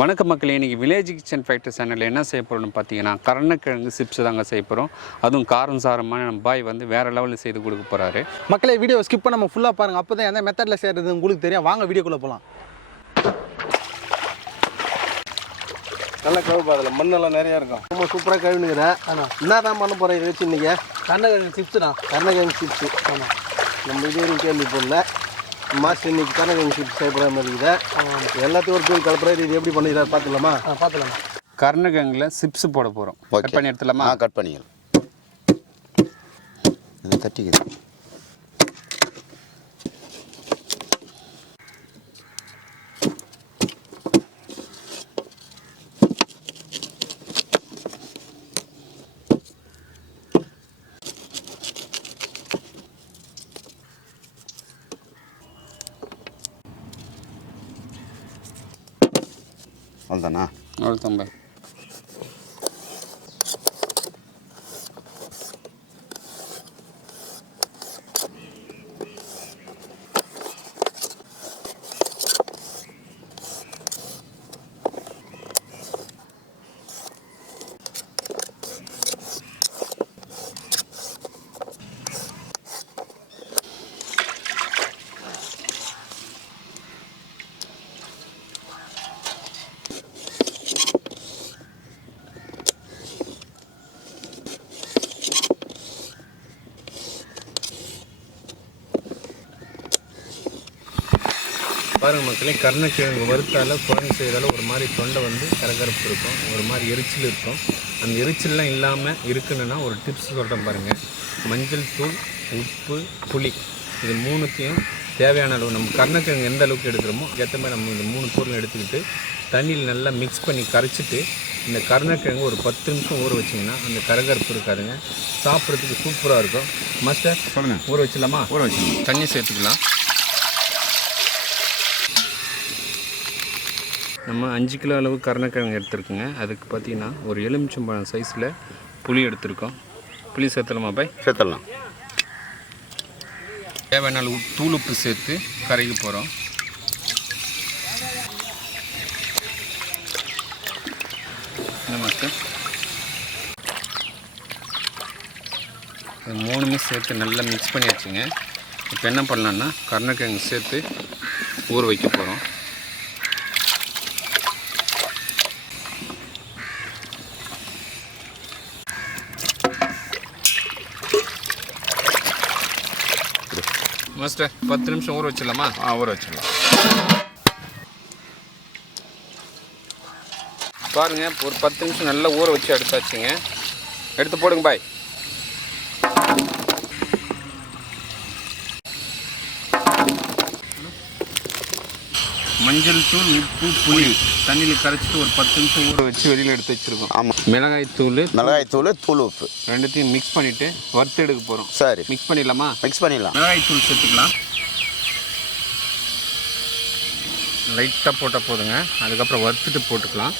வணக்கம் மக்களே, இன்றைக்கி வில்லேஜ் கிச்சன் ஃபைட்டர் சேனலில் என்ன செய்ய போகிறோம்னு பார்த்தீங்கன்னா கருணக்கிழங்கு சிப்ஸ் தாங்க செய்ய போகிறோம். அதுவும் காரம் சாரமான நம்ம பாய் வந்து வேறு லெவலில் செய்து கொடுக்க போகிறாரு. மக்களே வீடியோ ஸ்கிப் பண்ண நம்ம ஃபுல்லாக பாருங்கள், அப்போ தான் எந்த மெத்தடில் செய்கிறது உங்களுக்கு தெரியும். வாங்க வீடியோக்குள்ளே போகலாம். நல்லா கழுவு, அதில் மண்ணெல்லாம் நிறையா இருக்கும். ரொம்ப சூப்பராக கழுவுனுங்கிறேன். ஆமாம், என்ன தான் பண்ண போகிறேன் இதை வச்சு இன்றைக்கி? கருணக்கிழங்கு சிப்ஸு தான். கருணக்கிழங்கு சிப்ஸு. ஆமாம், நம்ம இது வரைக்கும் கேள்வி போடல. மாஸ்டர் இன்னைக்கு கருணக்கிழங்கு சிப்ஸ் செய்யப்படுற மாதிரி இருக்குது. எல்லாத்தையும் ஒரு தூள் கலப்புறாரு. இது எப்படி பண்ணிக்கிறாரு பார்த்துலாமா? பார்த்துலாமா. கருணக்கிழங்குல சிப்ஸ் போட போகிறோம். கட் பண்ணி எடுத்துலாமா? கட் பண்ணிக்கலாம். இது தட்டிக்குது. அவ்வளோதானா? அவ்வளோதான் பாய். பாருங்கள் மக்களே, கருணக்கிழங்கு வறுத்தால குழம்பு செய்கிறதால ஒரு மாதிரி தொண்டை வந்து கரகரப்பு இருக்கும், ஒரு மாதிரி எரிச்சல் இருக்கும். அந்த எரிச்சல்லாம் இல்லாமல் இருக்கணுன்னா ஒரு டிப்ஸ் சொல்கிறேன் பாருங்கள். மஞ்சள் தூள், உப்பு, புளி, இது மூணுத்தையும் தேவையான அளவு நம்ம கருணக்கிழங்கு எந்த அளவுக்கு எடுக்கிறோமோ ஏற்ற மாதிரி நம்ம இந்த 3 பொருளும் எடுத்துக்கிட்டு தண்ணியில் நல்லா மிக்ஸ் பண்ணி கரைச்சிட்டு இந்த கருணக்கிழங்கு ஒரு 10 நிமிஷம் ஊற வச்சிங்கன்னா அந்த கரகரப்பு இருக்காதுங்க, சாப்பிட்றதுக்கு சூப்பராக இருக்கும். மாஸ்டர் சொல்லுங்கள், ஊற வச்சிடலாமா? ஊற வச்சிடலாம். தண்ணி சேர்த்துக்கலாம். நம்ம 5 கிலோ அளவு கருணக்கிழங்கு எடுத்துருக்குங்க. அதுக்கு பார்த்திங்கன்னா ஒரு எலுமிச்சம்பழம் சைஸில் புளி எடுத்துருக்கோம். புளி சேர்த்துலாமா பாய்? சேர்த்துடலாம். தேவையான அளவு தூள் உப்பு சேர்த்து கரைக்க போகிறோம். நமக்கு இது 3மே சேர்த்து நல்லா மிக்ஸ் பண்ணி வச்சுங்க. இப்போ என்ன பண்ணலான்னா கருணக்கிழங்கு சேர்த்து ஊற வைக்க போகிறோம். மாஸ்டர் 10 நிமிஷம் ஊற வச்சிடலாமா? ஊற வச்சிடலாம். பாருங்கள், ஒரு 10 நிமிஷம் நல்லா ஊற வச்சு எடுத்தாச்சுங்க. எடுத்து போடுங்க பாய். மஞ்சள் தூள், உப்பு, புளி தண்ணியில் கரைச்சிட்டு ஒரு 10 நிமிஷம் ஊற வச்சு வெளியில் எடுத்து வச்சுருக்கோம். ஆமாம், மிளகாய் தூள், தூள் உப்பு ரெண்டுத்தையும் மிக்ஸ் பண்ணிவிட்டு வறுத்து எடுக்க போகிறோம். சரி, மிக்ஸ் பண்ணிடலாமா? மிக்ஸ் பண்ணிடலாம். மிளகாய் தூள் சேர்த்துக்கலாம். லைட்டாக போட்டால் போதுங்க. அதுக்கப்புறம் வறுத்துட்டு போட்டுக்கலாம்.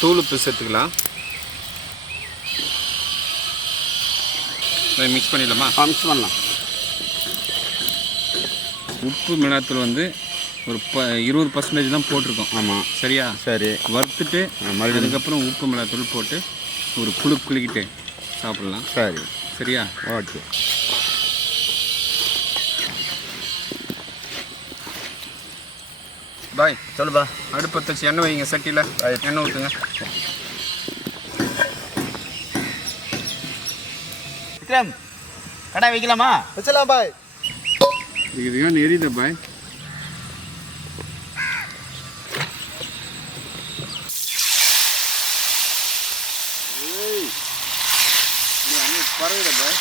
தூள் உப்பு சேர்த்துக்கலாம். மிக்ஸ் பண்ணிடலாமா? மிக்ஸ் பண்ணலாம். உப்பு மிளகாத்தூள் வந்து ஒரு 20% தான் போட்டிருக்கோம். ஆமாம், சரியா? சரி, வறுத்துட்டு அதுக்கப்புறம் உப்பு மிளகாத்தூள் போட்டு ஒரு குளிக்கிட்டு சாப்பிட்லாம். சரி, சரியா? ஓகே. பாய் சொல்லுப்பா. அடுப்பு வச்சு எண்ணெய் வைங்க. சட்டியில் எண்ணெய் ஊற்றுங்க. விக்ரம், கடை வைக்கலாமா? வச்சலாம் பாய். இது ஏன் எரியுது பாய்? பரவாயில்ல பாய்.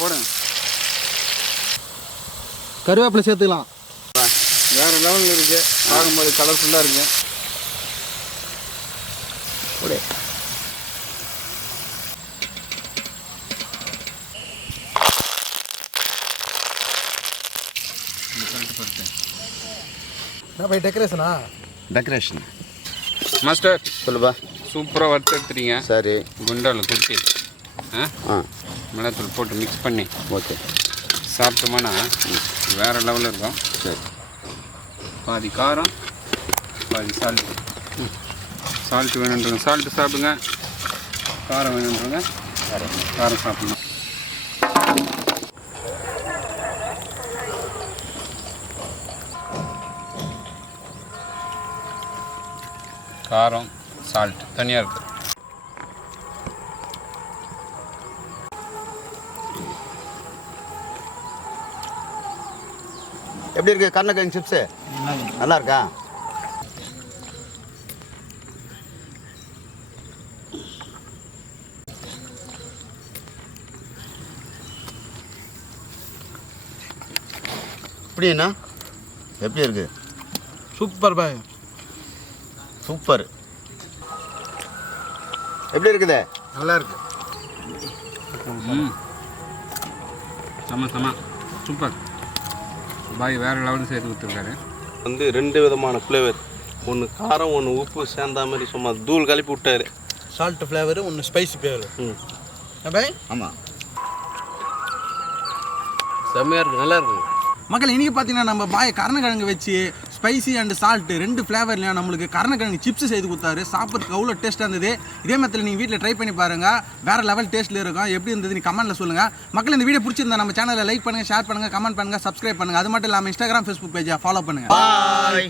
போடுங்க கருவேப்பிலை சேர்த்துக்கலாம். வேறு லெவலில் இருக்குது, பார்க்கும்போது கலர்ஃபுல்லாக இருக்குது. என்ன பை டெக்கரேஷனா? டெக்கரேஷன் மாஸ்டர் சொல்லுப்பா. சூப்பராக வறுத்து எடுத்துட்டீங்க. சரி, குண்டாவில் குட்டி மிளகாத்தூள் போட்டு மிக்ஸ் பண்ணி ஓகே சாப்பிட்டோம்னா வேறு லெவலில் இருக்கும். சரி, பாதி காரம் பாதி சால்ட்டு. சால்ட்டு வேணுன்றவங்க சால்ட்டு சாப்பிடுங்க, காரம் வேணுன்றவங்க காரம் சாப்பிடணும். காரம் சால்ட் தனியாக இருக்குது. எப்படி இருக்குது கருணைக்கிழங்கு சிப்ஸு? நல்லா இருக்கா? எப்படின்னா எப்படி இருக்கு? சூப்பர் பாய், சூப்பர். எப்படி இருக்குது? நல்லா இருக்கு. செம சூப்பர். பாய் வேறு லெவலில் சேர்த்து கொடுத்துருக்காரு. வந்து 2 விதமான ஃப்ளேவர், ஒன்று காரம் ஒன்று உப்பு சேர்ந்த மாதிரி சும்மா தூள் கலப்பி விட்டாரு. சால்ட் ஃப்ளேவரு, ஒன்று ஸ்பைசி ஃப்ளேவரு. பாய் ஆமாம், செம்மையாக இருக்குது, நல்லா இருக்குது. மக்கள் இன்றைக்கி பார்த்தீங்கன்னா நம்ம பாய் கருணைக்கிழங்கு வச்சு ஸ்பைசி அண்ட் சால்ட்டு 2 ஃப்ளேவர்லையும் நம்மளுக்கு கருணைக்கிழங்கு சிப்ஸ் செய்து கொடுத்தாரு. சாப்பிட்றதுக்கு அவ்வளோ டேஸ்ட்டாக இருந்தது. இதே மாதிரி நீங்கள் வீட்டில் ட்ரை பண்ணி பாருங்கள், வேறு லெவல் டேஸ்ட்டில் இருக்கும். எப்படி இருந்தது நீ கமெண்ட்டில் சொல்லுங்கள். மக்கள் இந்த வீடியோ பிடிச்சிருந்தா நம்ம சேனலில் லைக் பண்ணுங்கள், ஷேர் பண்ணுங்கள், கமெண்ட் பண்ணுங்கள், சப்ஸ்கிரைப் பண்ணுங்கள். அது மட்டும் இல்லாமல் இன்ஸ்டாகிராம், ஃபேஸ்புக் பேஜை ஃபாலோ பண்ணுங்கள். பாய்.